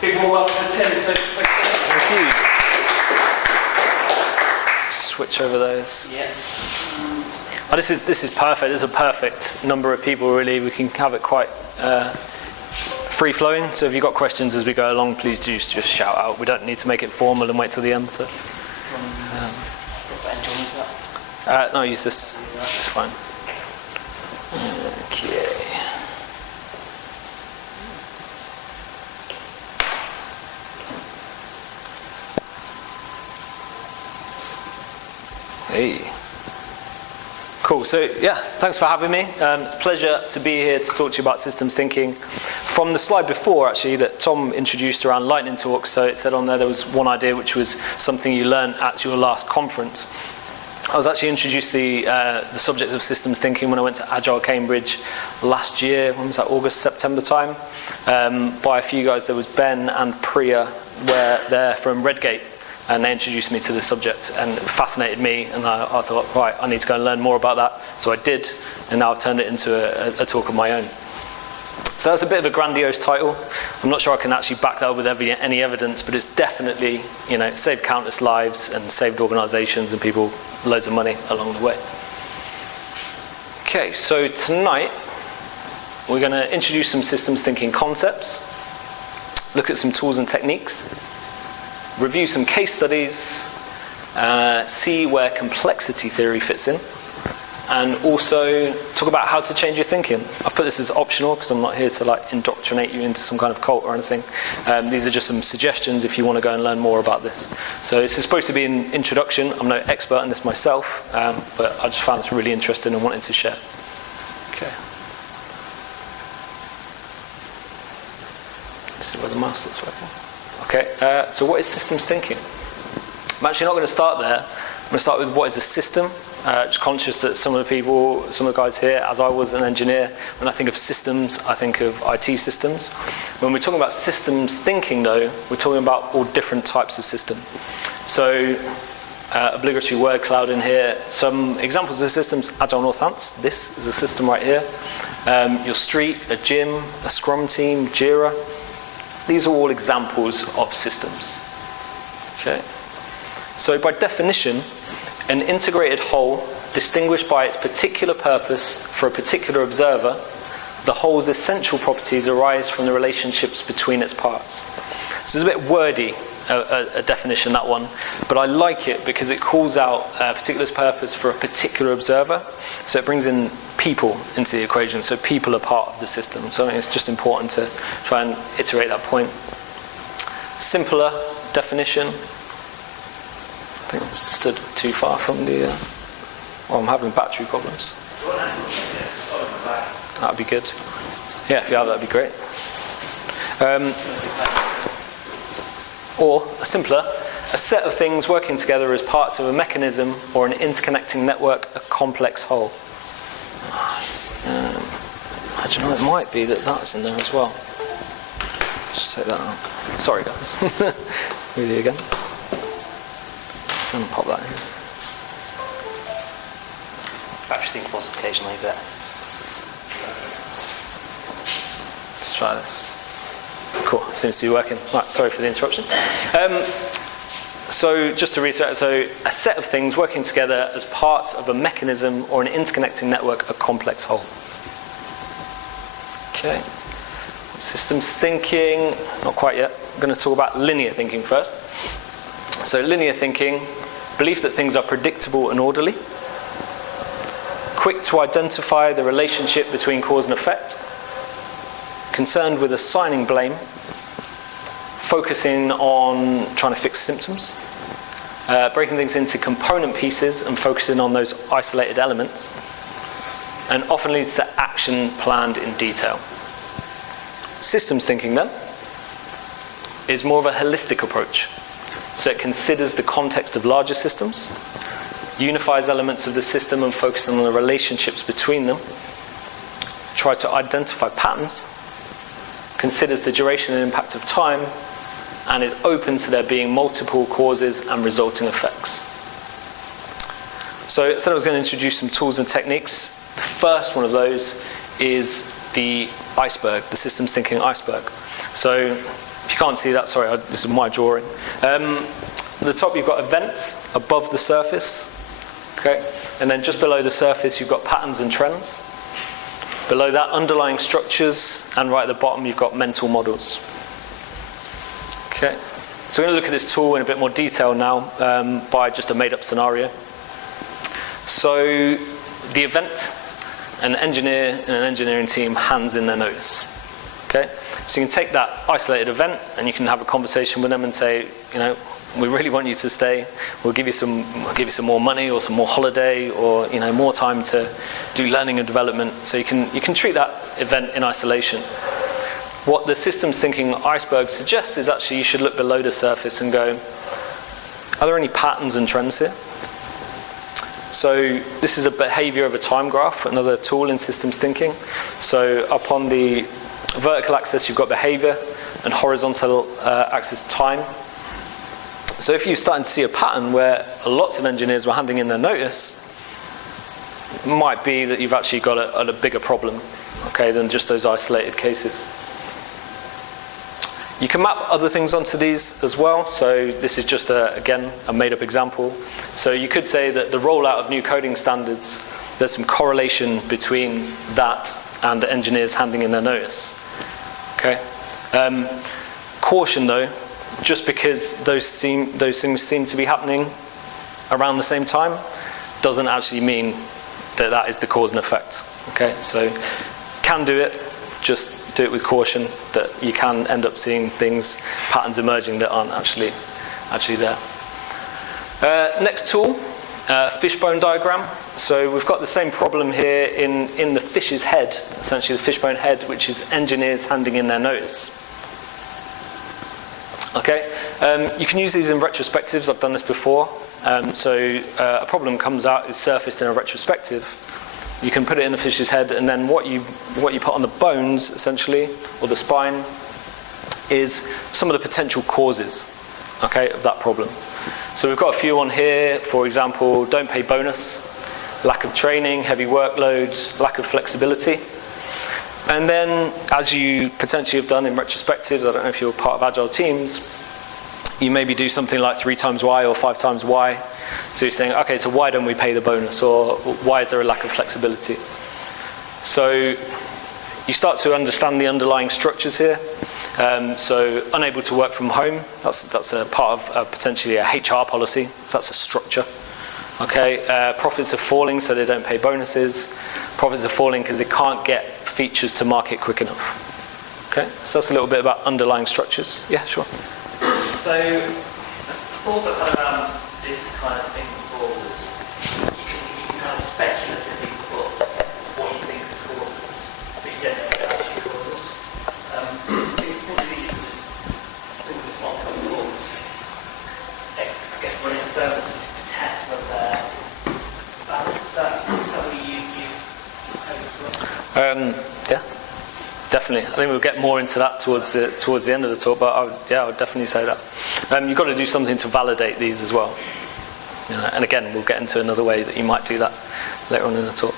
Big warm up for Tim. Thank you. Switch over those. Yeah. Oh, this is perfect. This is a perfect number of people, really. We can have it quite free-flowing. So if you've got questions as we go along, please do just shout out. We don't need to make it formal and wait till the end. So. No, use this. It's fine. Okay. Hey. Cool. So yeah, thanks for having me. It's a pleasure to be here to talk to you about systems thinking. From the slide before, actually, that Tom introduced around lightning talks, so it said on there was one idea which was something you learned at your last conference. I was actually introduced the subject of systems thinking when I went to Agile Cambridge last year. When was that? August, September time. By a few guys. There was Ben and Priya, where they're from Redgate. And they introduced me to the subject, and it fascinated me, and I thought, right, I need to go and learn more about that. So I did, and now I've turned it into a talk of my own. So that's a bit of a grandiose title. I'm not sure I can actually back that up with any evidence, but it's definitely, saved countless lives and saved organisations and people loads of money along the way. Okay, so tonight we're going to introduce some systems thinking concepts, look at some tools and techniques, review some case studies, see where complexity theory fits in, and also talk about how to change your thinking. I've put this as optional because I'm not here to indoctrinate you into some kind of cult or anything. These are just some suggestions if you want to go and learn more about this. So this is supposed to be an introduction. I'm no expert in this myself, but I just found this really interesting and wanted to share. Okay. This is where the mouse looks working. Okay, so what is systems thinking? I'm actually not going to start there. I'm going to start with what is a system. Just conscious that some of the guys here, as I was an engineer, when I think of systems, I think of IT systems. When we're talking about systems thinking, though, we're talking about all different types of system. So, obligatory word cloud in here. Some examples of systems: Agile Northants. This is a system right here. Your street, a gym, a Scrum team, Jira. These are all examples of systems. Okay. So by definition, an integrated whole distinguished by its particular purpose for a particular observer, the whole's essential properties arise from the relationships between its parts. This is a bit wordy, a definition, that one, but I like it because it calls out a particular purpose for a particular observer. So it brings in people into the equation. So people are part of the system. So I think it's just important to try and iterate that point. Simpler definition. I think I've stood too far from the... I'm having battery problems. That would be good. Yeah, if you have, that would be great. Or, simpler, a set of things working together as parts of a mechanism or an interconnecting network, a complex whole. I don't know, it might be that that's in there as well. Just take that out. Sorry, guys. Really again. I'm going to pop that in. I actually think it was occasionally, but... Let's try this. Cool, seems to be working. Right, sorry for the interruption. So just to reiterate, so a set of things working together as parts of a mechanism or an interconnecting network, a complex whole. Okay. Systems thinking, not quite yet. I'm going to talk about linear thinking first. So linear thinking, belief that things are predictable and orderly, quick to identify the relationship between cause and effect, concerned with assigning blame, focusing on trying to fix symptoms, breaking things into component pieces and focusing on those isolated elements, and often leads to action planned in detail. Systems thinking, then, is more of a holistic approach. So it considers the context of larger systems, unifies elements of the system and focuses on the relationships between them, tries to identify patterns, considers the duration and impact of time, and is open to there being multiple causes and resulting effects. So I said I was going to introduce some tools and techniques. The first one of those is the iceberg, the systems thinking iceberg. So If you can't see that, sorry, this is my drawing. At the top you've got events above the surface, okay? And then just below the surface you've got patterns and trends. Below that, underlying structures, and right at the bottom you've got mental models. Okay, so we're going to look at this tool in a bit more detail now by just a made-up scenario. So the event, an engineer and an engineering team hands in their notice. Okay, so you can take that isolated event and you can have a conversation with them and say, you know, we really want you to stay. We'll give you some more money or some more holiday or, you know, more time to do learning and development. So you can treat that event in isolation. What the systems thinking iceberg suggests is actually you should look below the surface and go, are there any patterns and trends here? So this is a behavior of a time graph, another tool in systems thinking. So up on the vertical axis you've got behavior and horizontal axis time. So if you're starting to see a pattern where lots of engineers were handing in their notice, it might be that you've actually got a bigger problem, okay, than just those isolated cases. You can map other things onto these as well. So this is just, again, a made-up example. So you could say that the rollout of new coding standards, there's some correlation between that and the engineers handing in their notice. Okay. Caution though, just because those things seem to be happening around the same time, doesn't actually mean that that is the cause and effect. Okay. So can do it. Just do it with caution, that you can end up seeing things, patterns emerging that aren't actually there. Next tool, fishbone diagram. So we've got the same problem here in the fish's head, essentially the fishbone head, which is engineers handing in their notice. Okay, you can use these in retrospectives. I've done this before. So a problem comes out, is surfaced in a retrospective. You can put it in the fish's head, and then what you put on the bones, essentially, or the spine, is some of the potential causes, okay, of that problem. So we've got a few on here. For example, don't pay bonus, lack of training, heavy workload, lack of flexibility. And then, as you potentially have done in retrospectives, I don't know if you're part of Agile teams, you maybe do something like 3 times Y or 5 times Y. So you're saying, okay, so why don't we pay the bonus, or why is there a lack of flexibility? So you start to understand the underlying structures here. So unable to work from home, that's a part of potentially a HR policy. So that's a structure. Okay, profits are falling, so they don't pay bonuses. Profits are falling because they can't get features to market quick enough. Okay, so that's a little bit about underlying structures. Yeah, sure. So the thought that had around this kind of thing before was you can kind of speculatively put what you think the cause is, but you don't know what actually causes. It's probably easy to just response to the cause. I guess run experiments to test whether they're valid. Is that what you Yeah. Definitely. I think we'll get more into that towards the end of the talk, but I would definitely say that. You've got to do something to validate these as well. You know, and again, we'll get into another way that you might do that later on in the talk.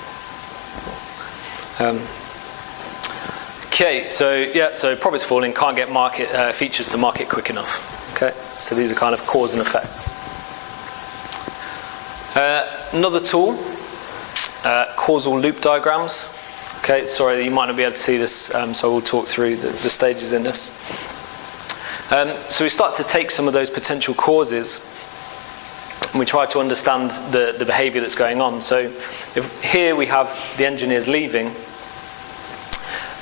Okay, so profits falling, can't get market features to market quick enough. Okay, so these are kind of cause and effects. Another tool, causal loop diagrams. Okay, sorry, you might not be able to see this, so we'll talk through the stages in this. So we start to take some of those potential causes and we try to understand the behavior that's going on. So here we have the engineers leaving,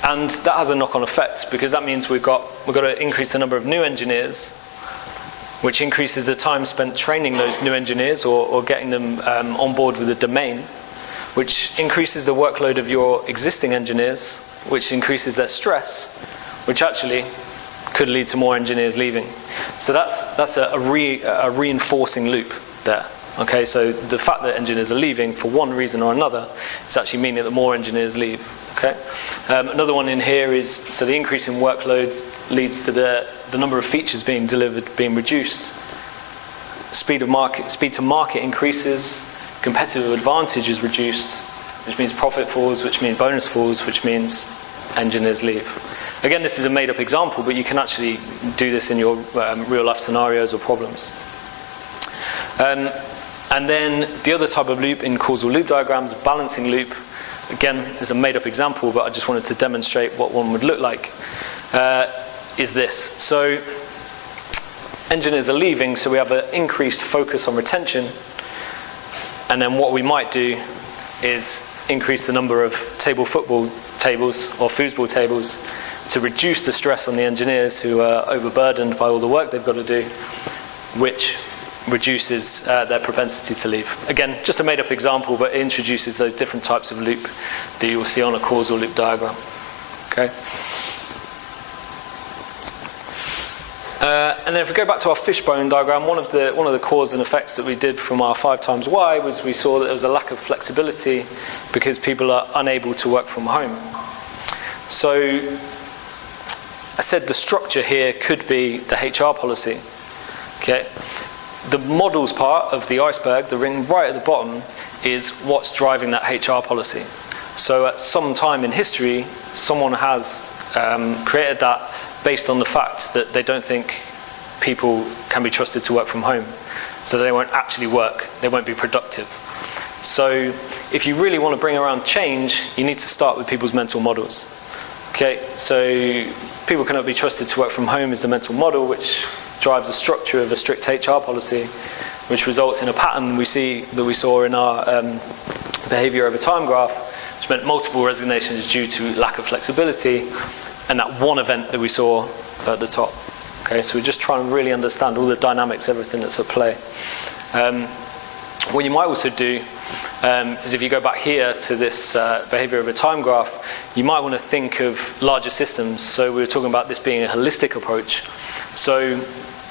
and that has a knock-on effect, because that means we've got to increase the number of new engineers, which increases the time spent training those new engineers or getting them on board with the domain, which increases the workload of your existing engineers, which increases their stress, which actually could lead to more engineers leaving. So that's a reinforcing loop there. Okay, so the fact that engineers are leaving for one reason or another is actually meaning that more engineers leave. Okay, another one in here is, so the increase in workload leads to the number of features being delivered being reduced. Speed to market increases. Competitive advantage is reduced, which means profit falls, which means bonus falls, which means engineers leave. Again, this is a made-up example, but you can actually do this in your real-life scenarios or problems. And then the other type of loop in causal loop diagrams, balancing loop, again, is a made-up example, but I just wanted to demonstrate what one would look like, is this. So engineers are leaving, so we have an increased focus on retention, and then what we might do is increase the number of table football tables or foosball tables to reduce the stress on the engineers who are overburdened by all the work they've got to do, which reduces their propensity to leave. Again, just a made-up example, but it introduces those different types of loop that you'll see on a causal loop diagram. Okay. And then if we go back to our fishbone diagram, one of the cause and effects that we did from our 5 times y was we saw that there was a lack of flexibility because people are unable to work from home. So I said the structure here could be the HR policy. Okay. The models part of the iceberg, the ring right at the bottom, is what's driving that HR policy. So at some time in history, someone has created that based on the fact that they don't think people can be trusted to work from home. So they won't actually work, they won't be productive. So if you really want to bring around change, you need to start with people's mental models. Okay, so people cannot be trusted to work from home is the mental model, which drives the structure of a strict HR policy, which results in a pattern we saw in our behavior over time graph, which meant multiple resignations due to lack of flexibility, and that one event that we saw at the top. Okay, so we're just trying to really understand all the dynamics, everything that's at play. What you might also do is if you go back here to this behavior over time graph, you might want to think of larger systems. So we were talking about this being a holistic approach. So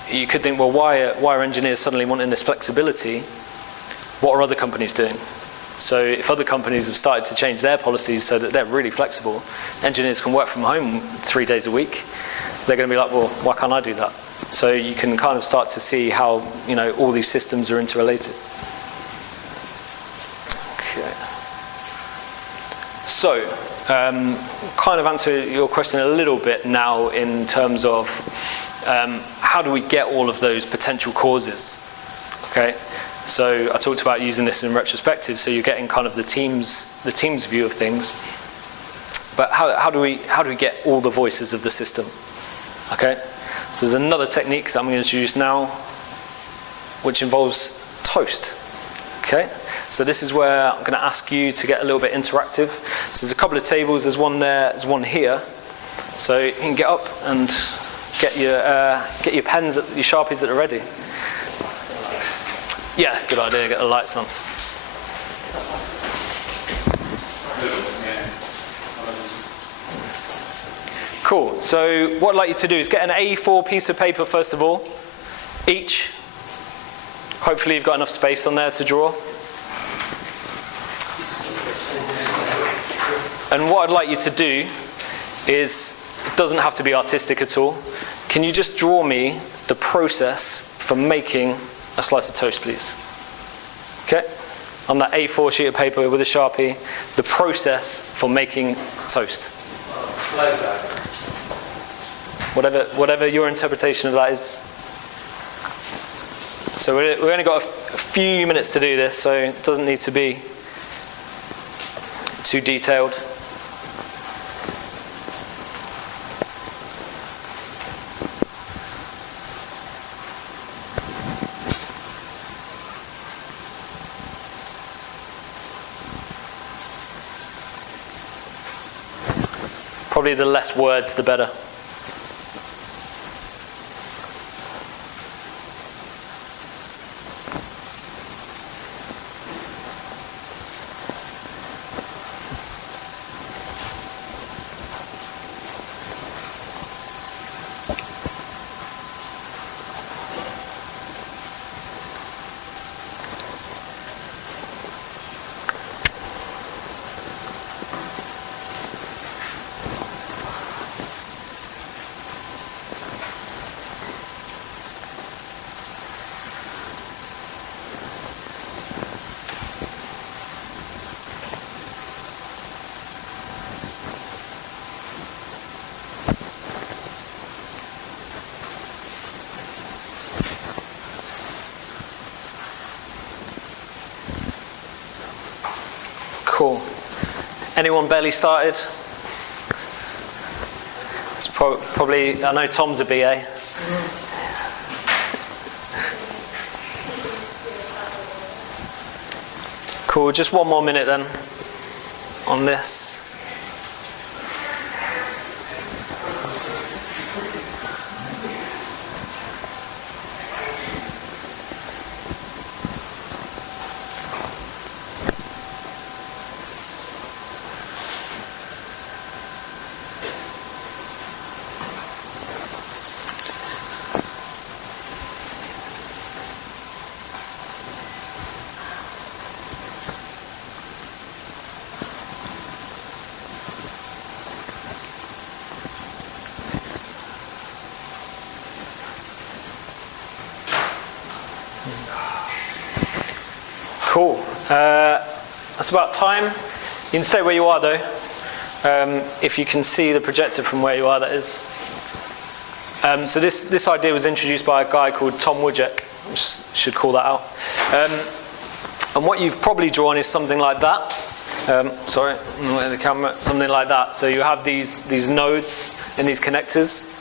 you could think, well, why are engineers suddenly wanting this flexibility? What are other companies doing? So if other companies have started to change their policies so that they're really flexible, engineers can work from home 3 days a week, they're going to be like, well, why can't I do that? So you can kind of start to see how, all these systems are interrelated. Okay. So, kind of answer your question a little bit now in terms of how do we get all of those potential causes? Okay. So I talked about using this in retrospective, so you're getting kind of the team's view of things. But how do we get all the voices of the system? Okay. So there's another technique that I'm going to use now, which involves toast. Okay. So this is where I'm going to ask you to get a little bit interactive. So there's a couple of tables. There's one there. There's one here. So you can get up and get your pens, your Sharpies that are ready. Yeah, good idea, get the lights on. Cool, so what I'd like you to do is get an A4 piece of paper first of all, each. Hopefully you've got enough space on there to draw. And what I'd like you to do is, it doesn't have to be artistic at all. Can you just draw me the process for making a slice of toast, please? Okay, on that A4 sheet of paper with a Sharpie, the process for making toast. Whatever your interpretation of that is. So we've only got a few minutes to do this, so it doesn't need to be too detailed. Probably the less words, the better. Anyone barely started? It's probably, I know Tom's a BA. Cool, just one more minute then on this. Cool. That's about time. You can stay where you are though. If you can see the projector from where you are, that is. So this idea was introduced by a guy called Tom Wojcik. Should call that out. And what you've probably drawn is something like that. Sorry, the camera. Something like that. So you have these nodes and these connectors.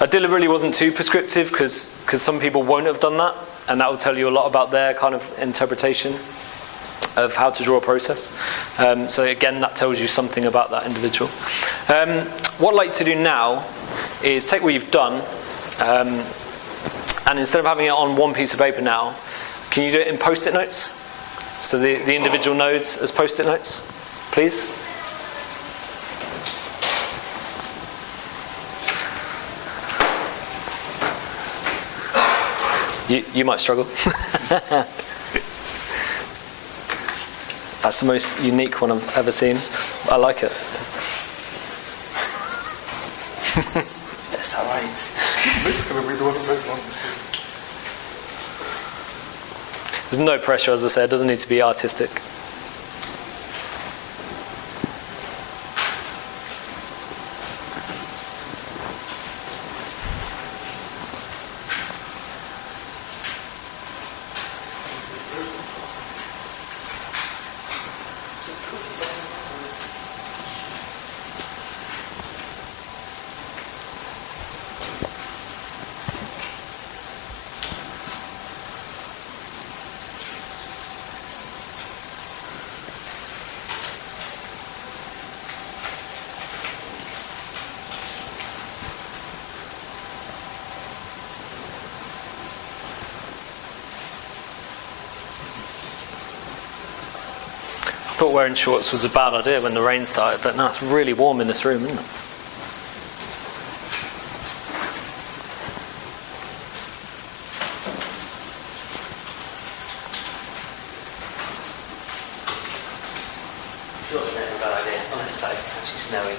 I deliberately wasn't too prescriptive because some people won't have done that, and that will tell you a lot about their kind of interpretation of how to draw a process. So again, that tells you something about that individual. What I'd like to do now is take what you've done, and instead of having it on one piece of paper now, can you do it in Postit Notes? So the individual nodes as Postit Notes, please. You might struggle. That's the most unique one I've ever seen. I like it. That's all right. There's no pressure, as I said. It doesn't need to be artistic. I thought wearing shorts was a bad idea when the rain started, but now it's really warm in this room, isn't it? Shorts never a bad idea, unless it's actually snowy.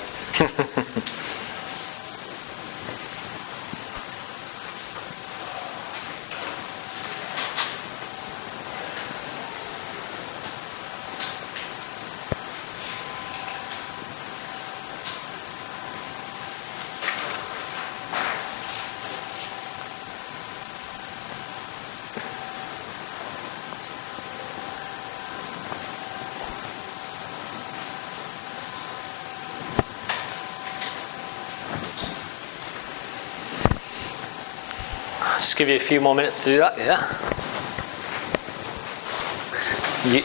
Just give you a few more minutes to do that, yeah.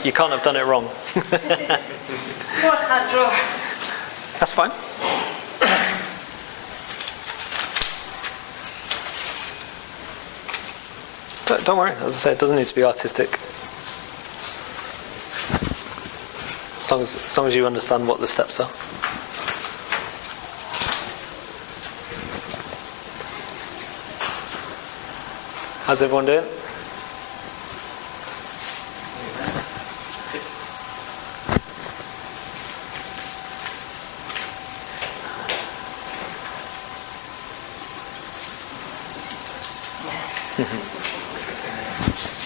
You can't have done it wrong. Well, I can't draw. That's fine. Don't worry, as I say, it doesn't need to be artistic. As long as you understand what the steps are. How's everyone doing?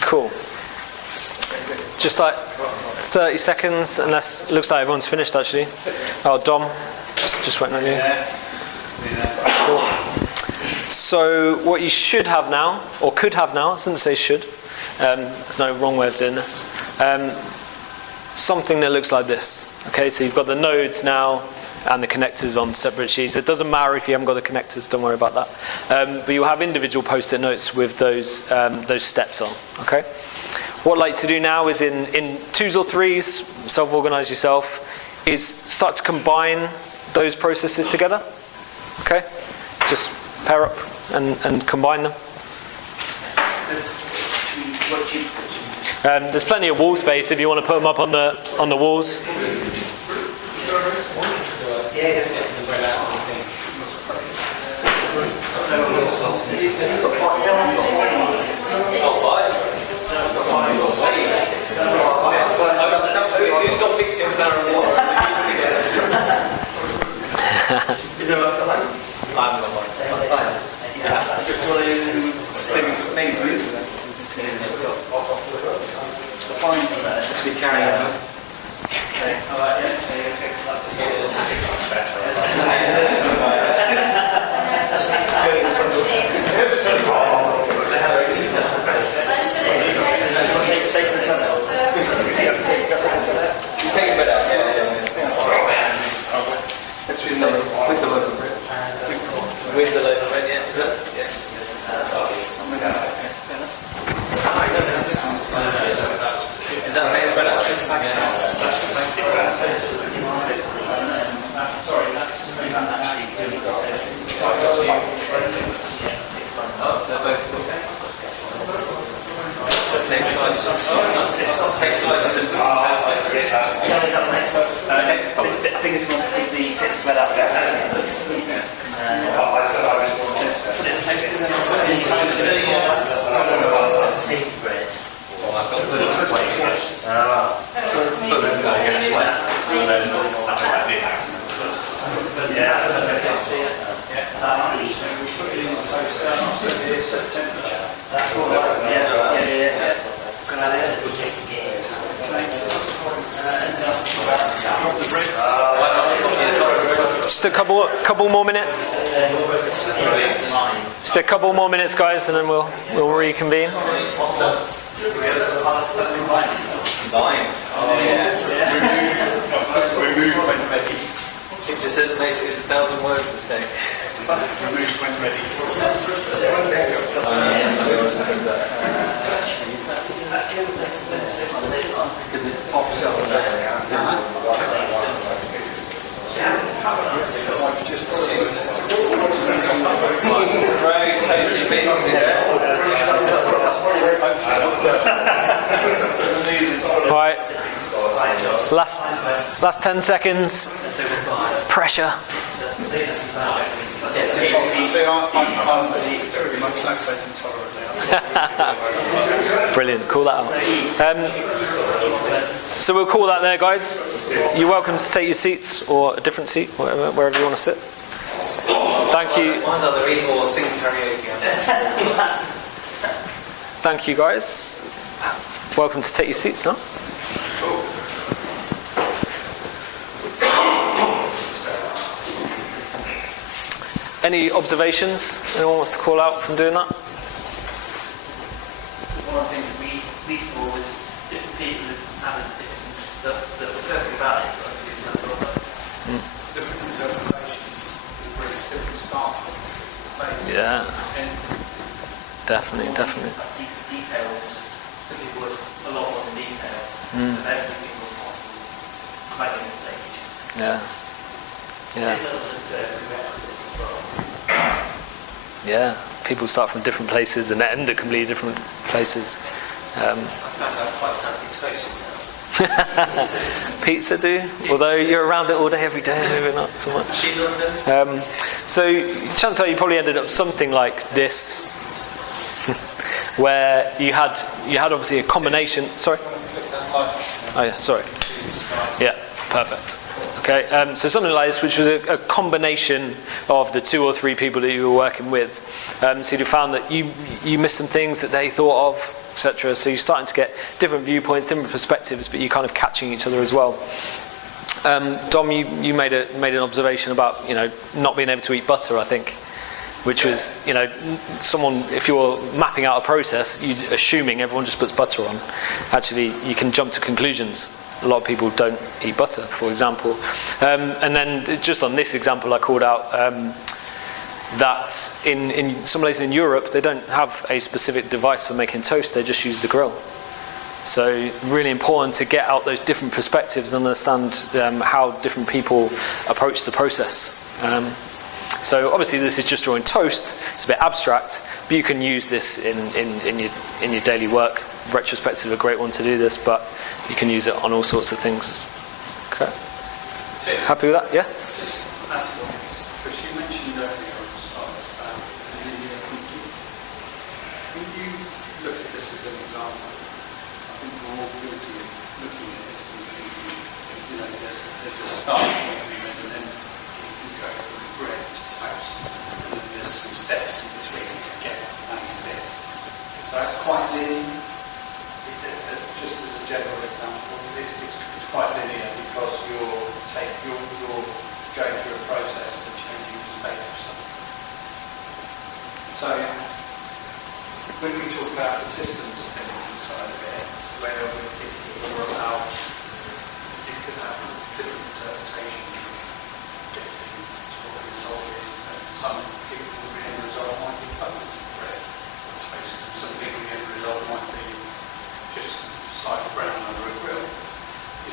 Cool. Just like 30 seconds, unless it looks like everyone's finished actually. Oh, Dom just went on you. Cool. So what you should have now, or could have now, I shouldn't say should, there's no wrong way of doing this. something that looks like this. Okay, so you've got the nodes now and the connectors on separate sheets. It doesn't matter if you haven't got the connectors, don't worry about that. But you'll have individual Post-it notes with those steps on. Okay. What I'd like to do now is in 2s or 3s, self-organise yourself, is start to combine those processes together. Okay? Just pair up and combine them. There's plenty of wall space if you want to put them up on the walls. Just a couple more minutes. Just a couple more minutes, guys, and then we'll reconvene. Remove when ready. It just says make it 1,000 words to say. Remove when ready. Because it pops up Alright, last 10 seconds. Pressure. Brilliant, call that out. So we'll call that there, guys. You're welcome to take your seats or a different seat, wherever you want to sit. Thank you. Thank you, guys. Welcome to take your seats now. Any observations anyone wants to call out from doing that? One of the things we saw was different people having different stuff that were perfectly valid, but different interpretations, different start. Yeah. Definitely. Details. Some people were a lot more in detail. So everything was possible. Making a stage. Yeah. It does prerequisites as well. Yeah. People start from different places and end at completely different places. I found out quite fancy toast. Pizza do, although you're around it all day every day, maybe not so much. So chances are you probably ended up something like this, where you had obviously a combination. Sorry. Oh yeah, sorry. Yeah, perfect. Okay, so something like this, which was a combination of the 2 or 3 people that you were working with. So you found that you missed some things that they thought of, etc. So you're starting to get different viewpoints, different perspectives, but you're kind of catching each other as well. Dom, you made an observation about not being able to eat butter, I think, which was someone, if you're mapping out a process, you assuming everyone just puts butter on. Actually, you can jump to conclusions A lot of people don't eat butter, for example. And then just on this example, I called out that in some places in Europe, they don't have a specific device for making toast, they just use the grill. So really important to get out those different perspectives and understand how different people approach the process. So obviously this is just drawing toast, it's a bit abstract, but you can use this in your daily work. Retrospectives are a great one to do this, but you can use it on all sorts of things. Okay. Happy with that? Yeah? Because you mentioned earlier on the start linear thinking. When you look at this as an example, I think we're all guilty of looking at this and thinking, there's a start point and then you go from bread to toast, and then there's some steps in between to get and fit. So it's quite linear. Just as a general example, it's quite linear because you're going through a process of changing the state of something. So when we talk about the systems thinking side of it, where we're thinking more about it could have different interpretations of getting to what the result is, and some people the end result might be bubbles of bread or toast, and some people the end result might be just slightly brown under a grill.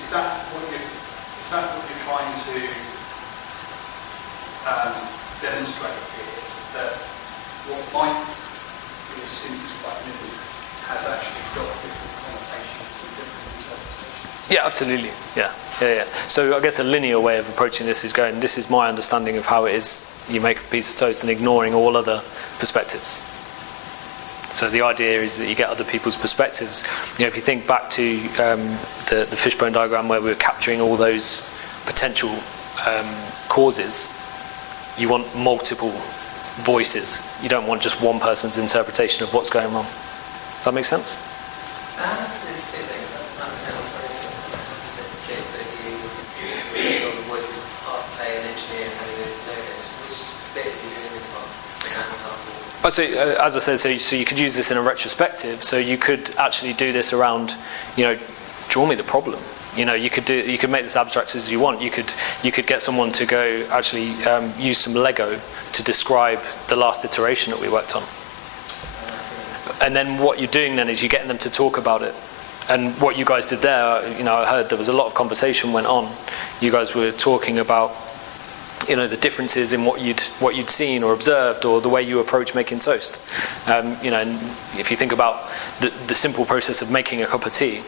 Is that what you're trying to demonstrate here? That what might be assumed as quite linear has actually got different connotations and different interpretations? Yeah, absolutely. Yeah. So I guess a linear way of approaching this is going, this is my understanding of how it is you make a piece of toast, and ignoring all other perspectives. So the idea is that you get other people's perspectives. If you think back to the fishbone diagram where we were capturing all those potential causes, you want multiple voices. You don't want just one person's interpretation of what's going on. Does that make sense? How does this fit then? That's not a process. How does it fit that you all the voices of, say, an engineer having this notice? Which bit are you doing this on? For example. So, as I said, so you could use this in a retrospective. So you could actually do this around, draw me the problem. You could make this abstract as you want. You could get someone to go actually use some Lego to describe the last iteration that we worked on. And then what you're doing then is you're getting them to talk about it. And what you guys did there, I heard there was a lot of conversation went on. You guys were talking about the differences in what you'd seen or observed, or the way you approach making toast. And if you think about the simple process of making a cup of tea,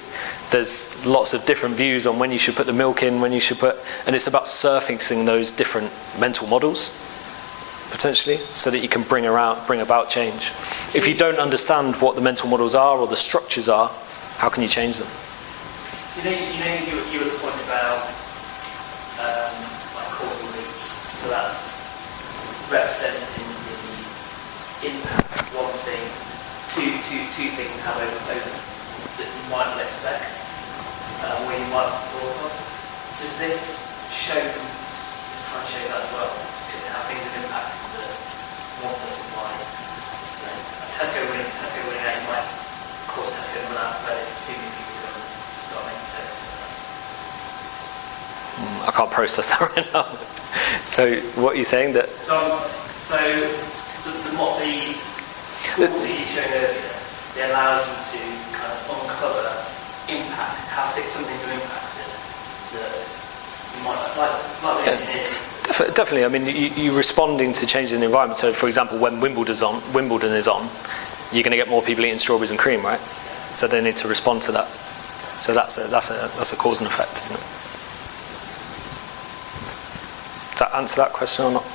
there's lots of different views on when you should put the milk in, when you should and it's about surfacing those different mental models, potentially, so that you can bring about change. If you don't understand what the mental models are or the structures are, how can you change them? You were the point about causal loops. So that's representing the impact of one thing, two things have over that you might not expect, where you might have thought of. Does this show, try and show that as well, how things have impacted the one person might, Tesco winning out, you might cause Tesco to run out of credit, too many people go and start making toast. I can't process that right now. So what are you saying that? So the tools that you showed earlier, they allow you to kind of uncover impact, how something's impacted that you might like the engineer. Definitely. I mean, you responding to changes in the environment. So, for example, when Wimbledon is on, you're going to get more people eating strawberries and cream, right? So they need to respond to that. So that's a cause and effect, isn't it? Does that answer that question or not?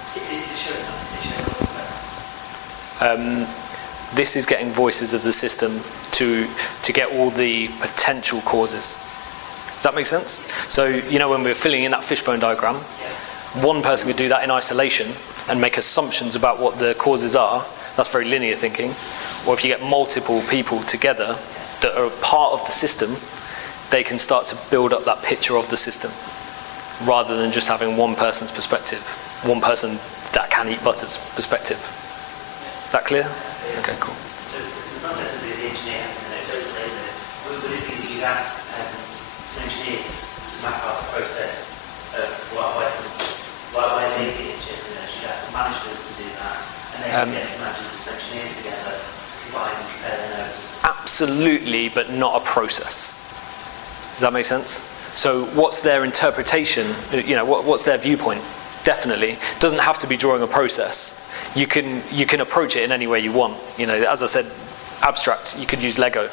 This is getting voices of the system to get all the potential causes. Does that make sense? So, when we're filling in that fishbone diagram, one person could do that in isolation and make assumptions about what the causes are. That's very linear thinking. Or if you get multiple people together that are part of the system, they can start to build up that picture of the system, rather than just having one person's perspective, one person that can eat butter's perspective. Is that clear? Okay, cool. So the context of the engineer having to know social this, would it be that you'd ask some engineers to map out the process of why they need the chip, and she has some managers to do that, and then get some managers, some engineers together to combine and compare their notes. Absolutely, but not a process. Does that make sense? So what's their interpretation? What's their viewpoint? Definitely. It doesn't have to be drawing a process. You can approach it in any way you want. As I said, abstract, you could use Lego.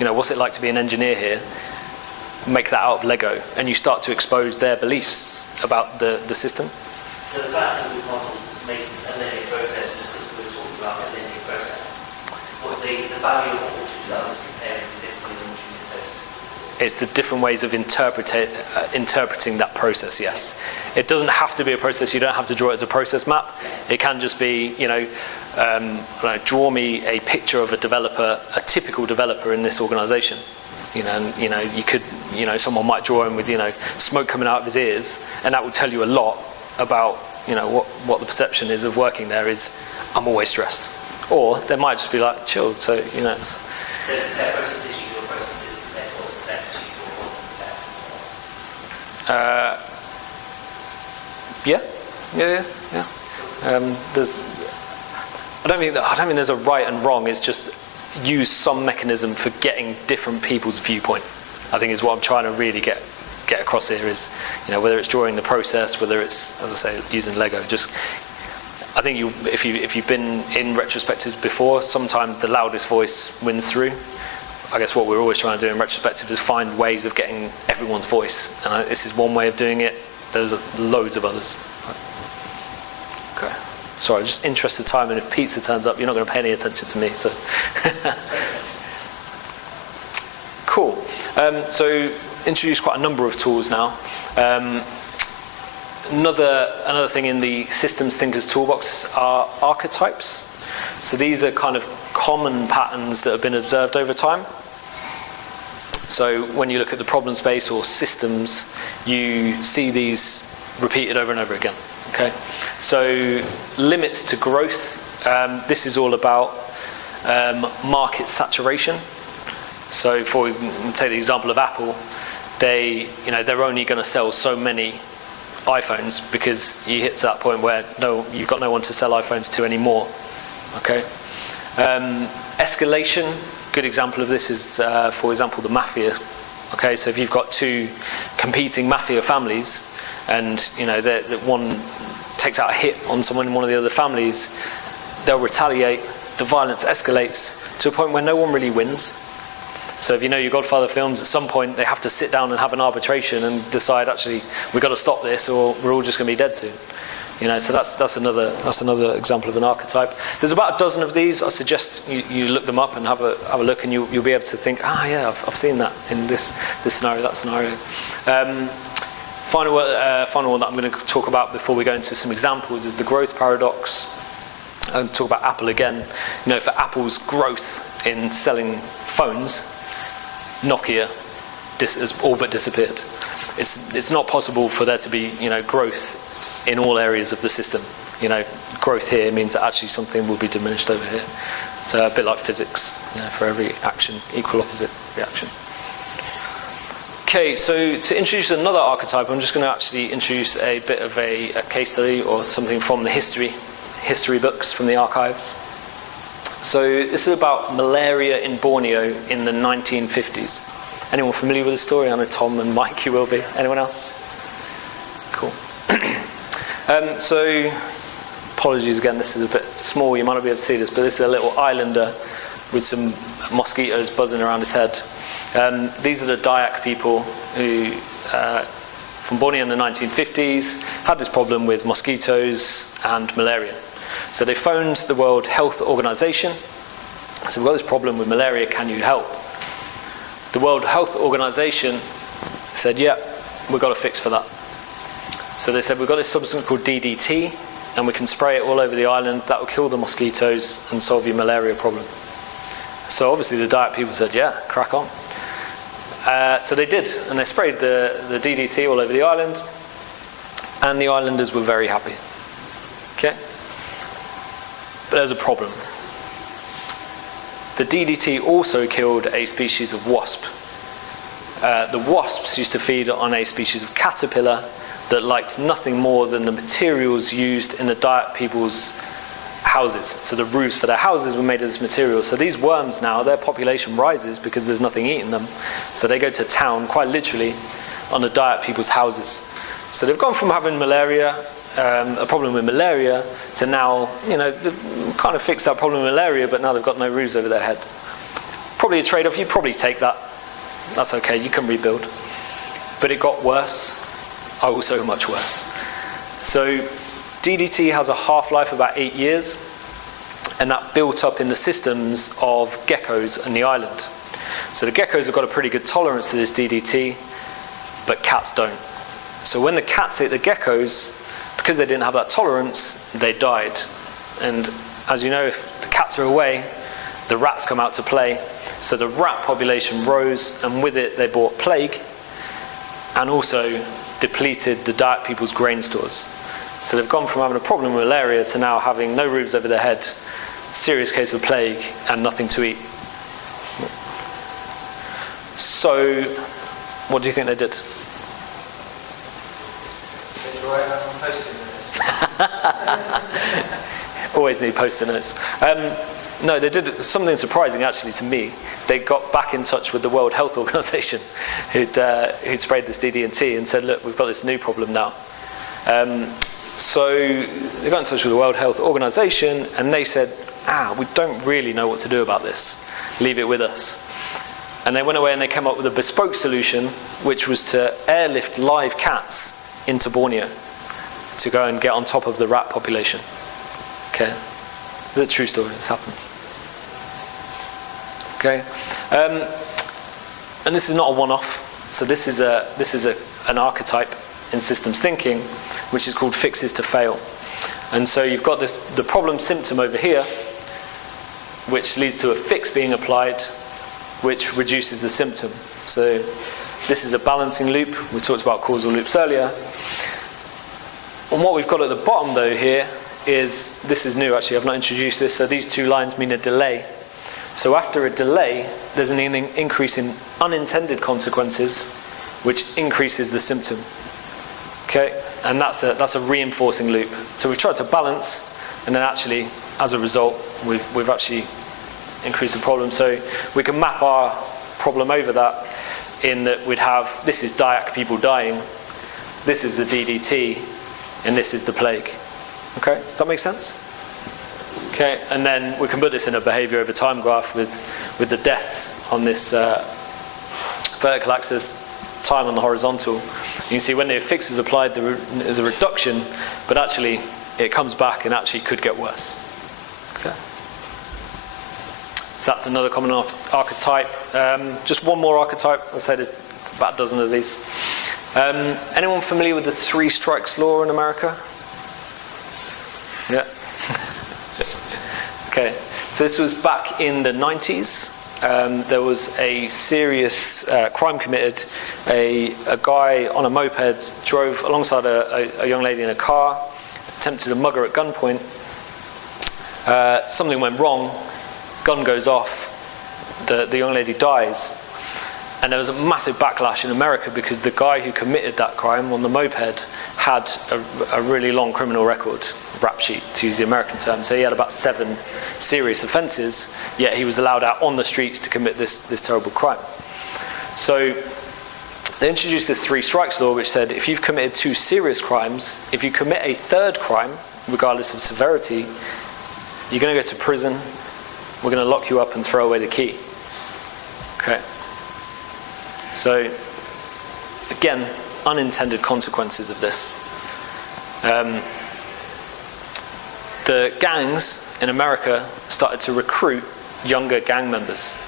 What's it like to be an engineer here? Make that out of Lego, and you start to expose their beliefs about the system. So the fact that we modeled make a linear process was because we were talking about a linear process. What the value of what we've done is comparing the different ways in which we use. It's the different ways of interpreting that process, yes. It doesn't have to be a process. You don't have to draw it as a process map. It can just be, draw me a picture of a developer, a typical developer in this organization. You could, someone might draw him with, smoke coming out of his ears, and that will tell you a lot about, what the perception is of working there is, I'm always stressed. Or they might just be like, chill, so, So their processes, you draw processes, therefore the effects, you draw what's the effects. Yeah. I don't think there's a right and wrong. It's just use some mechanism for getting different people's viewpoint. I think is what I'm trying to really get across here is, whether it's drawing the process, whether it's, as I say, using Lego. I think if you've been in retrospective before, sometimes the loudest voice wins through. I guess what we're always trying to do in retrospective is find ways of getting everyone's voice. And this is one way of doing it. There's loads of others. Okay. Sorry, just interested time, and if pizza turns up, you're not going to pay any attention to me. So, cool. So, introduce quite a number of tools now. Another thing in the Systems Thinkers Toolbox are archetypes. So these are kind of common patterns that have been observed over time. So when you look at the problem space or systems, you see these repeated over and over again. Okay. So limits to growth. This is all about market saturation. So if we take the example of Apple, they're only going to sell so many iPhones because you hit to that point where you've got no one to sell iPhones to anymore. Okay. Escalation. Good example of this is, for example, the mafia. Okay, so if you've got two competing mafia families, and that one takes out a hit on someone in one of the other families, they'll retaliate. The violence escalates to a point where no one really wins. So if you know your Godfather films, at some point they have to sit down and have an arbitration and decide, actually, we've got to stop this, or we're all just going to be dead soon. So that's another example of an archetype. There's about a dozen of these. I suggest you look them up and have a look, and you'll be able to think, yeah, I've seen that in this scenario, that scenario. Final one that I'm going to talk about before we go into some examples is the growth paradox. I'll talk about Apple again. For Apple's growth in selling phones, Nokia has all but disappeared. It's not possible for there to be growth in all areas of the system. Growth here means that actually something will be diminished over here. It's a bit like physics. For every action, equal opposite reaction. Okay, so to introduce another archetype, I'm just going to actually introduce a bit of a case study or something from the history books from the archives. So this is about malaria in Borneo in the 1950s. Anyone familiar with the story? I know Tom and Mike, you will be. Anyone else? Cool. So, apologies again, this is a bit small, you might not be able to see this, but this is a little islander with some mosquitoes buzzing around his head. These are the Dayak people who, from Borneo in the 1950s, had this problem with mosquitoes and malaria. So they phoned the World Health Organization. So we've got this problem with malaria, can you help? The World Health Organization said, yeah, we've got a fix for that. So they said, we've got this substance called DDT, and we can spray it all over the island. That will kill the mosquitoes and solve your malaria problem. So obviously the Dayak people said, yeah, crack on. So they did, and they sprayed the DDT all over the island, and the islanders were very happy. Okay? But there's a problem. The DDT also killed a species of wasp. the wasps used to feed on a species of caterpillar that liked nothing more than the materials used in the Dayak people's houses. So the roofs for their houses were made of this material. So these worms now, their population rises because there's nothing eating them. So they go to town, quite literally, on the Dayak people's houses. So they've gone from having malaria, a problem with malaria, to now, they've kind of fixed that problem with malaria, but now they've got no roofs over their head. Probably a trade-off. You'd probably take that. That's okay. You can rebuild. But it got worse. Oh, so much worse. So DDT has a half-life of about 8 years, and that built up in the systems of geckos on the island. So the geckos have got a pretty good tolerance to this DDT, but cats don't. So when the cats ate the geckos, because they didn't have that tolerance, they died. And as you know, if the cats are away, the rats come out to play. So the rat population rose, and with it they brought plague, and also depleted the Dayak people's grain stores. So they've gone from having a problem with malaria to now having no roofs over their head, serious case of plague, and nothing to eat. So, what do you think they did? Did you write that on Postit Notes? Always need Postit Notes. No, they did something surprising actually to me. They got back in touch with the World Health Organization, who'd sprayed this DDT, and said, look, we've got this new problem now. So they got in touch with the World Health Organization, and they said, we don't really know what to do about this. Leave it with us. And they went away and they came up with a bespoke solution, which was to airlift live cats into Borneo to go and get on top of the rat population. Okay, it's a true story. It's happened. Okay, and this is not a one-off. So this is an archetype in systems thinking, which is called fixes to fail. And so you've got the problem symptom over here, which leads to a fix being applied, which reduces the symptom. So this is a balancing loop. We talked about causal loops earlier. And what we've got at the bottom though here is, this is new actually, I've not introduced this, so these two lines mean a delay. So after a delay, there's an increase in unintended consequences, which increases the symptom. Okay, and that's a reinforcing loop. So we've tried to balance, and then actually, as a result, we've actually increased the problem. So we can map our problem over that, in that we'd have, this is Dayak people dying, this is the DDT, and this is the plague. Okay, does that make sense? Okay, and then we can put this in a behavior over time graph with the deaths on this vertical axis, time on the horizontal. You can see when the fix is applied, there's a reduction, but actually it comes back and actually could get worse. Okay. So that's another common archetype. Just one more archetype. As I said, there's about a dozen of these. Anyone familiar with the 3 strikes law in America? Yeah. Okay. So this was back in the 90s. There was a serious crime committed. A guy on a moped drove alongside a young lady in a car, attempted to mug her at gunpoint. Something went wrong. Gun goes off. The young lady dies. And there was a massive backlash in America because the guy who committed that crime on the moped had a really long criminal record, rap sheet to use the American term. So he had about 7 serious offences, yet he was allowed out on the streets to commit this terrible crime. So they introduced this 3 strikes law, which said if you've committed 2 serious crimes, if you commit a 3rd crime, regardless of severity, you're going to go to prison, we're going to lock you up and throw away the key. Okay. So, again, unintended consequences of this. The gangs in America started to recruit younger gang members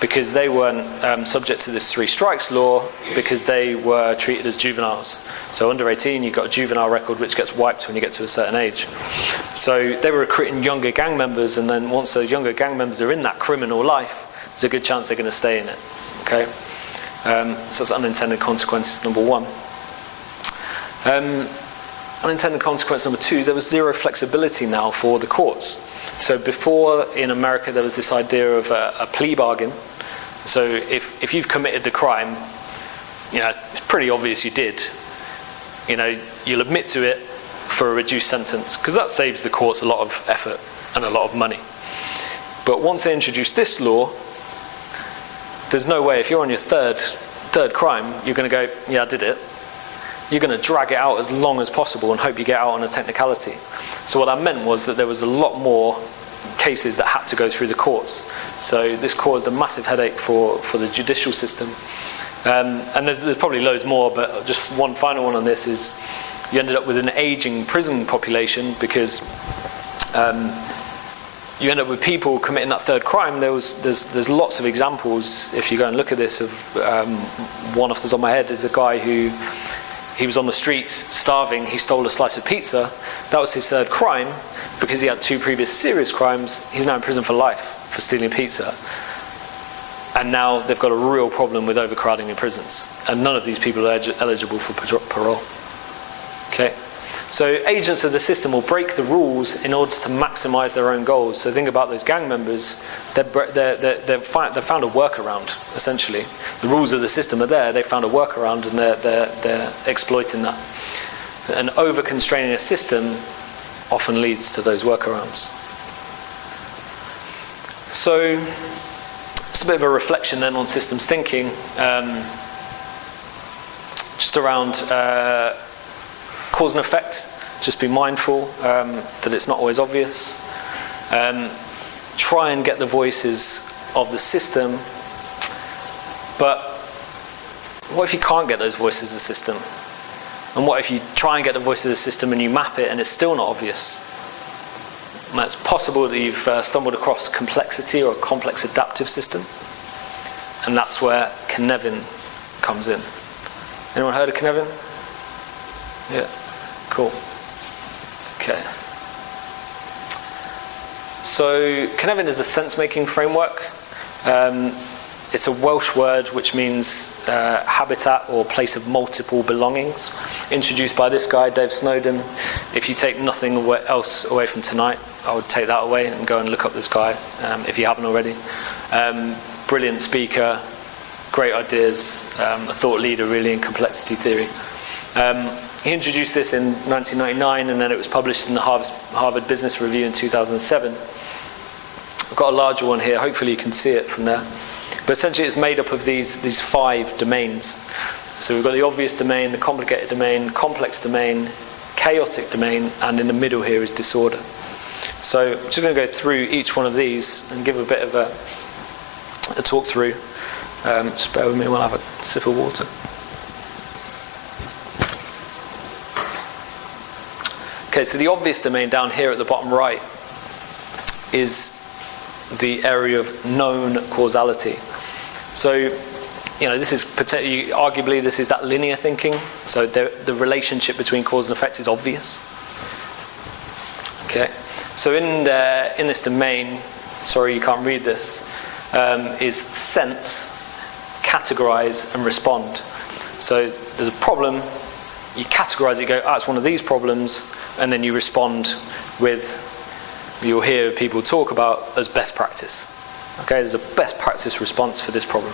because they weren't subject to this 3 strikes law because they were treated as juveniles. So under 18, you've got a juvenile record which gets wiped when you get to a certain age. So they were recruiting younger gang members, and then once those younger gang members are in that criminal life, there's a good chance they're going to stay in it. Okay. So that's unintended consequences number 1. Unintended consequence number 2, there was zero flexibility now for the courts. So before in America there was this idea of a plea bargain. So if you've committed the crime, it's pretty obvious you did. You'll admit to it for a reduced sentence, because that saves the courts a lot of effort and a lot of money. But once they introduce this law, there's no way, if you're on your third crime, you're going to go, yeah, I did it. You're going to drag it out as long as possible and hope you get out on a technicality. So what that meant was that there was a lot more cases that had to go through the courts. So this caused a massive headache for the judicial system. And there's probably loads more, but just one final one on this is you ended up with an aging prison population, because you end up with people committing that third crime. There's lots of examples, if you go and look at this, of one off the top of my head is a guy who, he was on the streets starving, he stole a slice of pizza. That was his third crime. Because he had 2 previous serious crimes, he's now in prison for life for stealing pizza. And now they've got a real problem with overcrowding in prisons. And none of these people are eligible for parole. Okay? So agents of the system will break the rules in order to maximise their own goals. So think about those gang members. They've found a workaround, essentially. The rules of the system are there. They found a workaround, and they're exploiting that. And over-constraining a system often leads to those workarounds. So it's a bit of a reflection then on systems thinking, just around cause and effect. Just be mindful that it's not always obvious. Try and get the voices of the system, but what if you can't get those voices of the system? And what if you try and get the voice of the system and you map it and it's still not obvious? And it's possible that you've stumbled across complexity or a complex adaptive system. And that's where Connivin comes in. Anyone heard of Connivin? Yeah, cool. Okay. So Connivin is a sense-making framework. It's a Welsh word which means habitat or place of multiple belongings, introduced by this guy, Dave Snowden. If you take nothing else away from tonight, I would take that away and go and look up this guy, if you haven't already. Brilliant speaker, great ideas, a thought leader really in complexity theory. He introduced this in 1999, and then it was published in the Harvard Business Review in 2007. I've got a larger one here, hopefully you can see it from there. But essentially it's made up of these 5 domains. So we've got the obvious domain, the complicated domain, complex domain, chaotic domain, and in the middle here is disorder. So I'm just going to go through each one of these and give a bit of a talk through. Just bear with me while I have a sip of water. Okay, so the obvious domain down here at the bottom right is the area of known causality. So, this is arguably this is that linear thinking. So the relationship between cause and effect is obvious. Okay, so in this domain, sorry you can't read this, is sense, categorize, and respond. So there's a problem, you categorize it, you go, it's one of these problems, and then you respond with, you'll hear people talk about as best practice. Okay, there's a best practice response for this problem.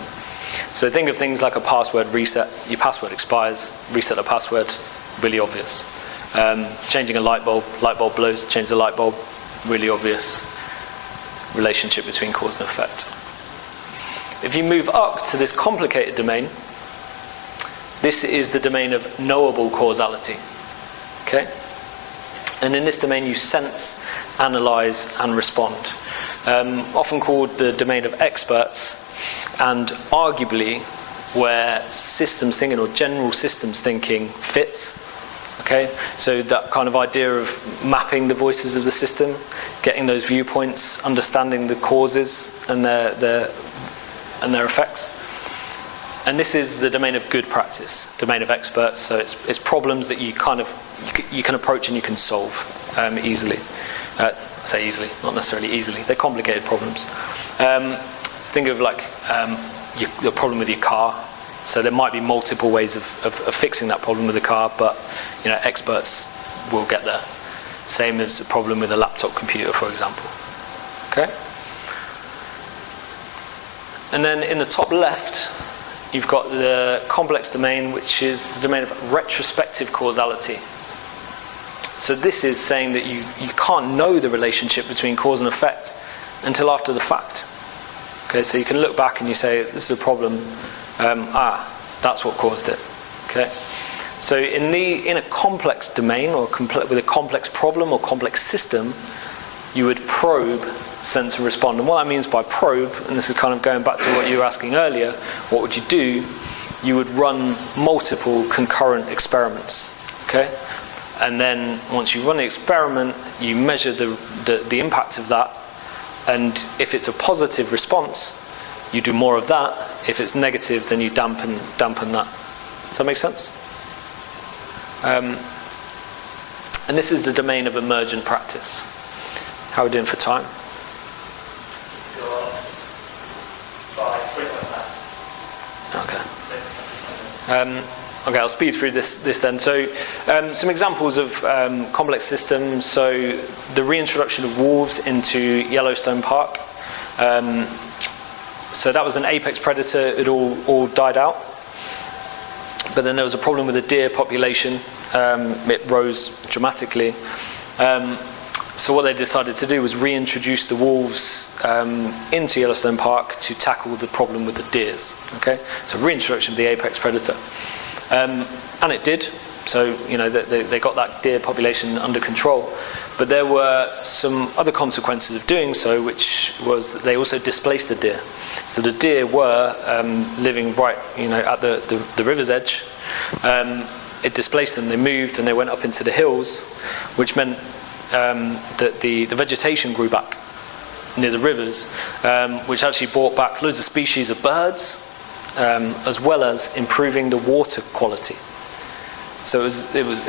So think of things like a password reset. Your password expires, reset the password, really obvious. Changing a light bulb blows, change the light bulb, really obvious relationship between cause and effect. If you move up to this complicated domain, this is the domain of knowable causality. Okay? And in this domain you sense, analyze, and respond. Often called the domain of experts, and arguably where systems thinking or general systems thinking fits. Okay, so that kind of idea of mapping the voices of the system, getting those viewpoints, understanding the causes and their effects. And this is the domain of good practice, domain of experts. So it's problems that you can approach and you can solve easily. I say easily, not necessarily easily. They're complicated problems. Think of like the problem with your car. So there might be multiple ways of fixing that problem with the car, but experts will get there. Same as a problem with a laptop computer, for example. Okay. And then in the top left, you've got the complex domain, which is the domain of retrospective causality. So this is saying that you can't know the relationship between cause and effect until after the fact. Okay, so you can look back and you say, this is a problem. That's what caused it. Okay. So in a complex domain, or with a complex problem or complex system, you would probe, sense and respond. And what that means by probe, and this is kind of going back to what you were asking earlier, what would you do? You would run multiple concurrent experiments. Okay? And then once you run the experiment, you measure the impact of that. And if it's a positive response, you do more of that. If it's negative, then you dampen that. Does that make sense? And this is the domain of emergent practice. How are we doing for time? Okay. Okay, I'll speed through this then. So, some examples of complex systems. So, the reintroduction of wolves into Yellowstone Park. So that was an apex predator. It all died out. But then there was a problem with the deer population. It rose dramatically. So what they decided to do was reintroduce the wolves into Yellowstone Park to tackle the problem with the deers. Okay, so reintroduction of the apex predator, and it did. So they got that deer population under control. But there were some other consequences of doing so, which was that they also displaced the deer. So the deer were living right, at the river's edge. It displaced them. They moved and they went up into the hills, which meant that the vegetation grew back near the rivers, which actually brought back loads of species of birds, as well as improving the water quality. So it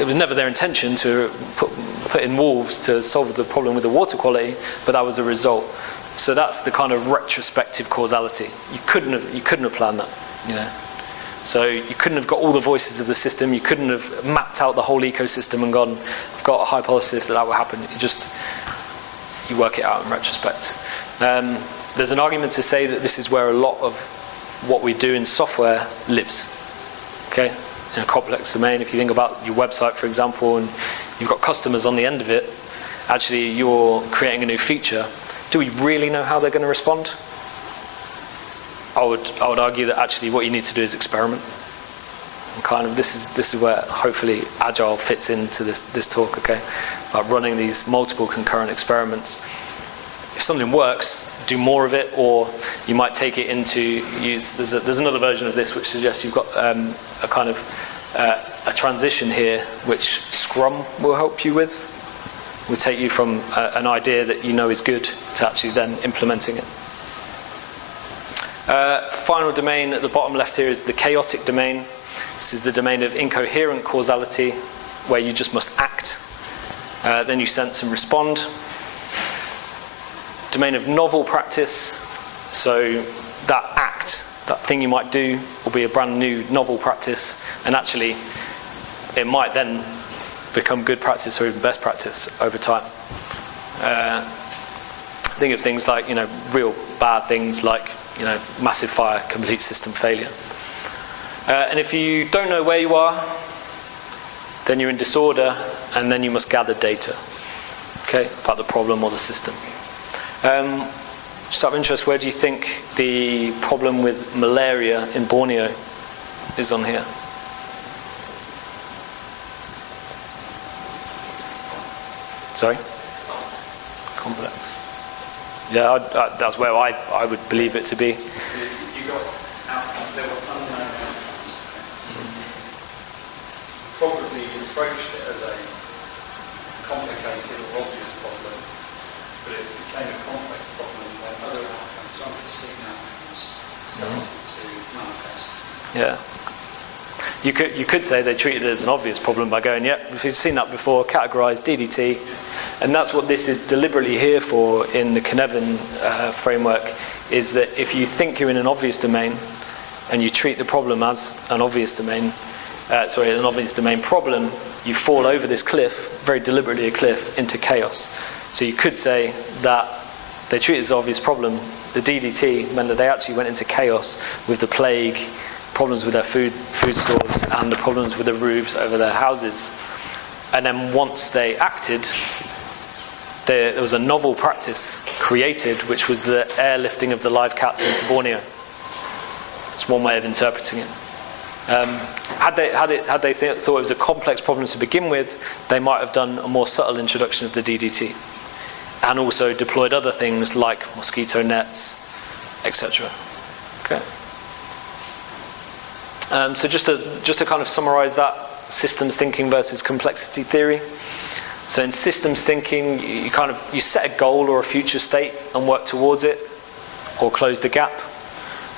was never their intention to put in wolves to solve the problem with the water quality, but that was a result. So that's the kind of retrospective causality. You couldn't have planned that, So you couldn't have got all the voices of the system. You couldn't have mapped out the whole ecosystem and gone, I've got a hypothesis that will happen. You work it out in retrospect. There's an argument to say that this is where a lot of what we do in software lives. Okay, in a complex domain. If you think about your website, for example, and you've got customers on the end of it, actually you're creating a new feature. Do we really know how they're going to respond? I would argue that actually what you need to do is experiment. And kind of this is where hopefully Agile fits into this talk, okay? About running these multiple concurrent experiments. If something works, do more of it, or you might take it into use. There's another version of this which suggests you've got a kind of a transition here, which Scrum will help you with. Will take you from an idea that you know is good to actually then implementing it. Final domain at the bottom left here is the chaotic domain. This is the domain of incoherent causality, where you just must act. Then you sense and respond. Domain of novel practice. So that act, that thing you might do, will be a brand new novel practice, and actually it might then become good practice or even best practice over time. Think of things like, real bad things like, massive fire, complete system failure. And if you don't know where you are, then you're in disorder, and then you must gather data, okay, about the problem or the system. Just out of interest, where do you think the problem with malaria in Borneo is on here? Sorry? Complex. Yeah, that's where I would believe it to be. You got outcomes, there were unknown outcomes. Probably approached it as a complicated or obvious problem, but it became a complex problem when other outcomes, unforeseen outcomes, started to manifest. Yeah. You could say they treated it as an obvious problem by going, yep, we've seen that before, categorised DDT. And that's what this is deliberately here for in the Connivin framework, is that if you think you're in an obvious domain and you treat the problem as an obvious domain, an obvious domain problem, you fall over this cliff, very deliberately a cliff, into chaos. So you could say that they treated it as an obvious problem. The DDT meant that they actually went into chaos with the plague, problems with their food stores and the problems with the roofs over their houses. And then once they acted, there was a novel practice created, which was the airlifting of the live cats into Borneo. It's one way of interpreting it. Had they thought it was a complex problem to begin with, they might have done a more subtle introduction of the DDT, and also deployed other things like mosquito nets, etc. Okay. So just to kind of summarize that, systems thinking versus complexity theory. So in systems thinking, you set a goal or a future state and work towards it, or close the gap.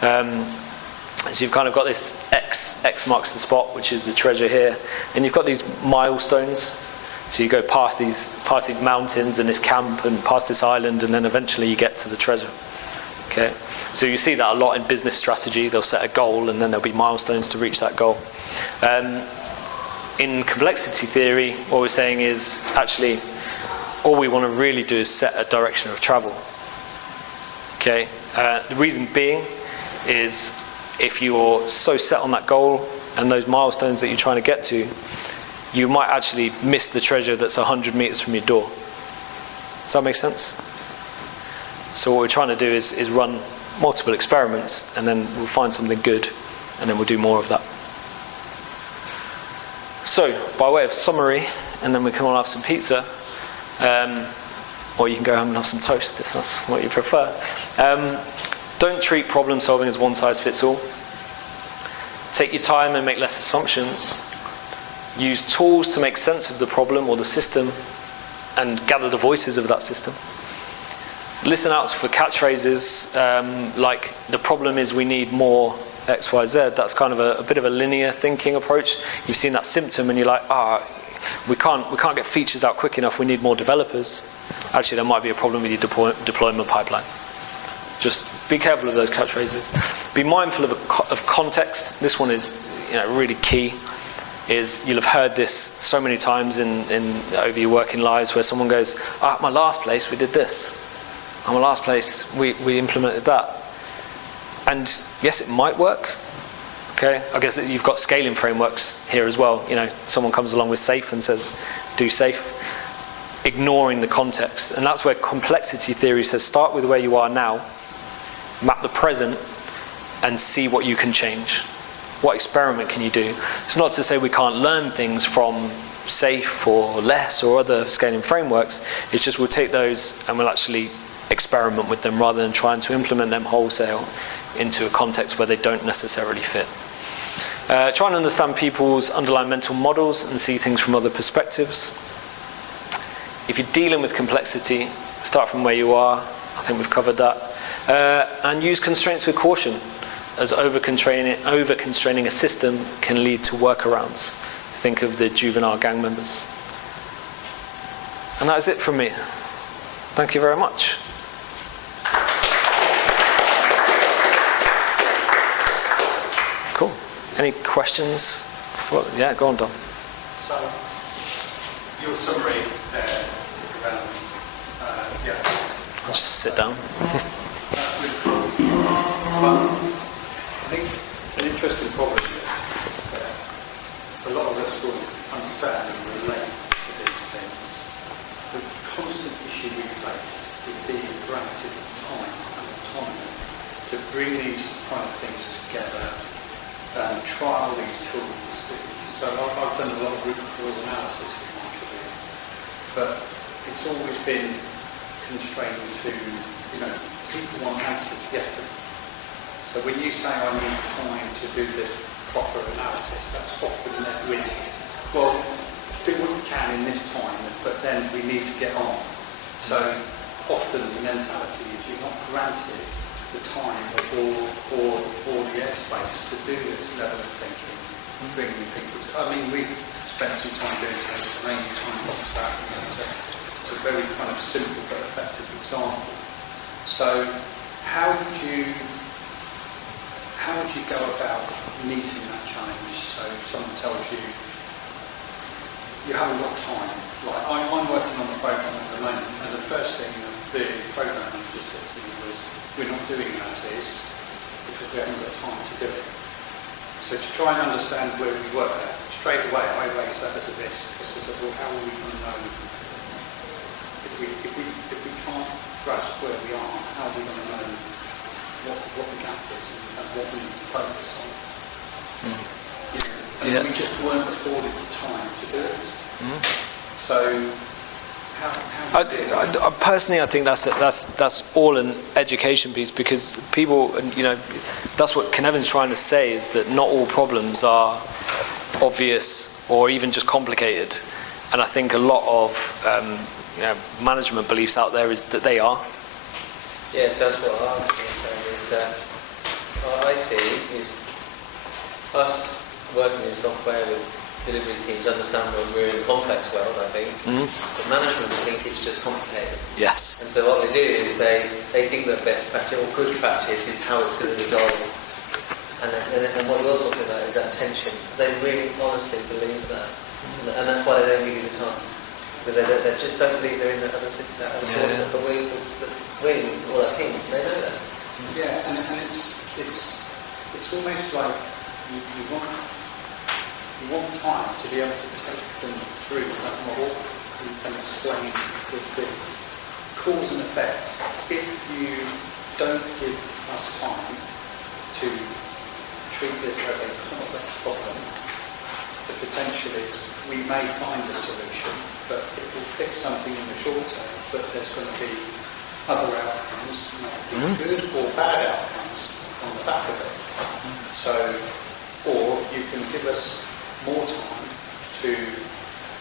So you've kind of got this X marks the spot, which is the treasure here, and you've got these milestones. So you go past these mountains and this camp and past this island, and then eventually you get to the treasure. Okay. So you see that a lot in business strategy. They'll set a goal and then there'll be milestones to reach that goal. In complexity theory, what we're saying is actually all we want to really do is set a direction of travel. Okay. The reason being is if you're so set on that goal and those milestones that you're trying to get to, you might actually miss the treasure that's 100 meters from your door. Does that make sense? So what we're trying to do is run multiple experiments, and then we'll find something good, and then we'll do more of that. So, by way of summary, and then we can all have some pizza, or you can go home and have some toast if that's what you prefer. Don't treat problem solving as one size fits all. Take your time and make less assumptions. Use tools to make sense of the problem or the system and gather the voices of that system. Listen out for catchphrases like the problem is we need more X, Y, Z. That's kind of a bit of a linear thinking approach. You've seen that symptom and you're like, we can't get features out quick enough, we need more developers. Actually, there might be a problem with your deployment pipeline. Just be careful of those catchphrases. Be mindful of context. This one is really key. Is you'll have heard this so many times in over your working lives where someone goes, at my last place we did this. At my last place we implemented that. And yes, it might work. Okay, I guess that you've got scaling frameworks here as well. Someone comes along with SAFe and says, do SAFe, ignoring the context. And that's where complexity theory says, start with where you are now, map the present, and see what you can change. What experiment can you do? It's not to say we can't learn things from SAFe or LESS or other scaling frameworks. It's just we'll take those and we'll actually experiment with them rather than trying to implement them wholesale into a context where they don't necessarily fit. Try and understand people's underlying mental models and see things from other perspectives. If you're dealing with complexity, start from where you are. I think we've covered that. And use constraints with caution, as over-constraining a system can lead to workarounds. Think of the juvenile gang members. And that's it from me. Thank you very much. Cool. Any questions? Yeah, go on, Dom. So, your summary there around, I'll just sit down. That's really cool. But I think an interesting problem is that a lot of us will understand and relate to these things. The constant issue we face is being granted time and autonomy to bring these kind of things together and trial these tools. So I've done a lot of root cause analysis in my career, but it's always been constrained to, people want answers yesterday. So when you say I need time to do this proper analysis, that's often met with, well, do what you can in this time, but then we need to get on. So often the mentality is you're not granted the time or the airspace to do this level of thinking, bringing people to, we've spent some time doing this, and you time box that, and it's a very kind of simple but effective example. So how would you go about meeting that challenge? So if someone tells you haven't got time, like I'm working on the program at the moment, and the first thing the program manager said to me was, we're not doing that as is because we haven't got time to do it. So to try and understand where we were, straight away I raised that as a risk. Because I said, well, how are we going to know if we can't grasp where we are? How are we going to know what the gap is and what we need to focus on? You know, and we just weren't afforded the time to do it. So how I personally, I think that's all an education piece, because people, you know, that's what Connivin's trying to say, is that not all problems are obvious or even just complicated. And I think a lot of you know, management beliefs out there is that they are. Yes, that's what I'm going to say, is that what I see is us working in software with delivery teams understand when we're in a complex world, I think. But management think it's just complicated. Yes. And so what they do is they think that best practice or good practice is how it's going to resolve. And what you're talking about is that tension. Because they really honestly believe that. And that's why they don't give you the time. Because they just don't believe they're in that other corner. But we, all our team, they know that. Yeah, and it's almost like you want time to be able to take them through that model and explain the cause and effect. If you don't give us time to treat this as a complex problem, the potential is we may find a solution, but it will fix something in the short term, but there's going to be other outcomes, maybe good or bad outcomes on the back of it. So, or you can give us more time to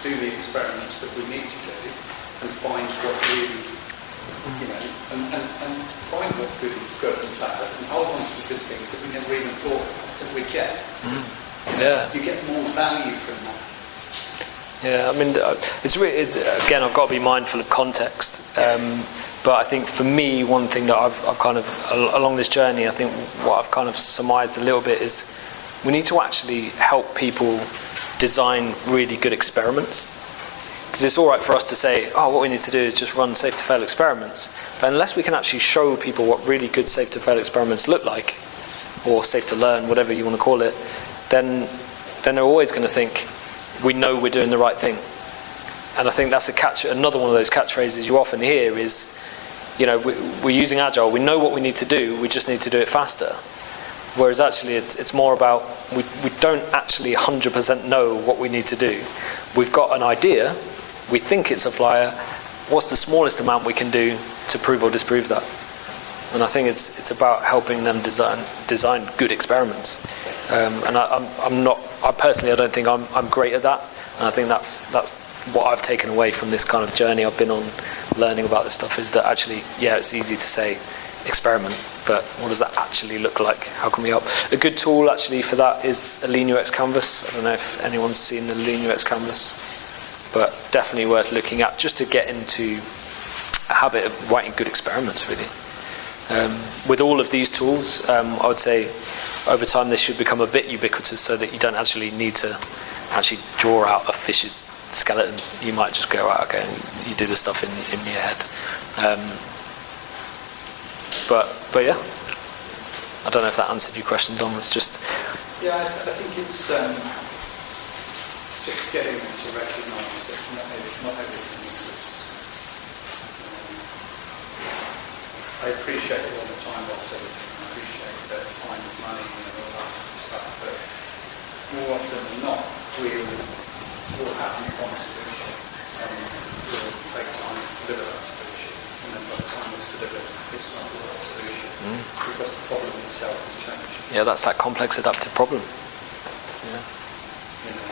do the experiments that we need to do and find what really, you know, and find what good and bad and hold on to the good things that we never even thought that we'd get. Yeah. You get more value from that. Yeah, I mean, again, I've got to be mindful of context. But I think for me, one thing that I've kind of, along this journey, I think what I've kind of surmised a little bit is we need to actually help people design really good experiments. Because it's all right for us to say, oh, what we need to do is just run safe-to-fail experiments. But unless we can actually show people what really good safe-to-fail experiments look like, or safe-to-learn, whatever you want to call it, then they're always going to think, we know we're doing the right thing. And I think that's another one of those catchphrases you often hear is, you know, we're using Agile, we know what we need to do, we just need to do it faster. Whereas actually it's more about, we don't actually 100% know what we need to do. We've got an idea, we think it's a flyer, what's the smallest amount we can do to prove or disprove that? And I think it's about helping them design good experiments. And I personally don't think I'm great at that. And I think that's what I've taken away from this kind of journey I've been on learning about this stuff, is that actually, yeah, it's easy to say experiment, but what does that actually look like? How can we help? A good tool actually for that is a Lean UX canvas. I don't know if anyone's seen the Lean UX canvas, but definitely worth looking at just to get into a habit of writing good experiments, really. With all of these tools, I would say over time this should become a bit ubiquitous, so that you don't actually need to actually draw out a fish's skeleton. You might just go out, okay, and you do the stuff in your head. But yeah, I don't know if that answered your question, Dom. It's just... Yeah, I think it's just getting them to recognise that not everything exists. I appreciate all the time loss, everything. I appreciate that time is money and all that sort of stuff, but more often than not, we'll have a solution and we'll take time to deliver that solution, and then by the time it's delivered, it's not the right solution because the problem itself has changed. Yeah, that's that complex adaptive problem. Yeah. You know,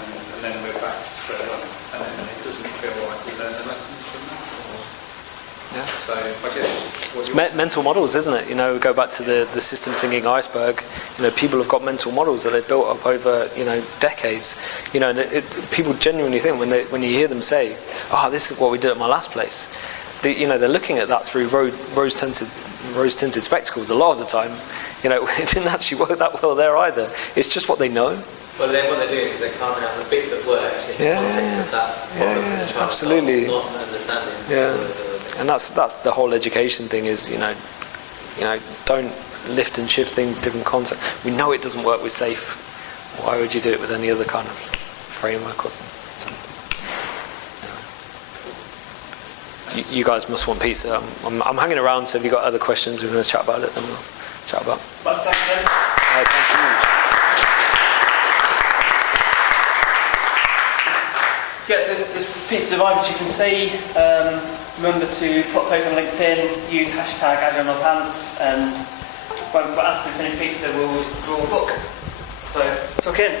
and then we're back to square one, and then it doesn't feel like we learned the lessons from that. Yeah. So I guess it's mental models, isn't it? You know, go back to the systems thinking iceberg. You know, people have got mental models that they've built up over, you know, decades. You know, and people genuinely think when you hear them say, "Oh, this is what we did at my last place," you know, they're looking at that through rose-tinted spectacles. A lot of the time, you know, it didn't actually work that well there either. It's just what they know. Well, then what they're doing is they're carving out the bit that works in the context of that problem and trying absolutely. to not understanding. Yeah. And that's the whole education thing is, you know, don't lift and shift things, different content. We know it doesn't work with safe. Why would you do it with any other kind of framework or something? You guys must want pizza. I'm hanging around, so if you've got other questions, we're going to chat about it, then we'll chat about it. Thank you. Thank you. So yeah, so this pizza survivors, you can see, remember to put a post on LinkedIn, use hashtag Agile Northants, and when we're asked to finish pizza, we'll draw a book. So, tuck in.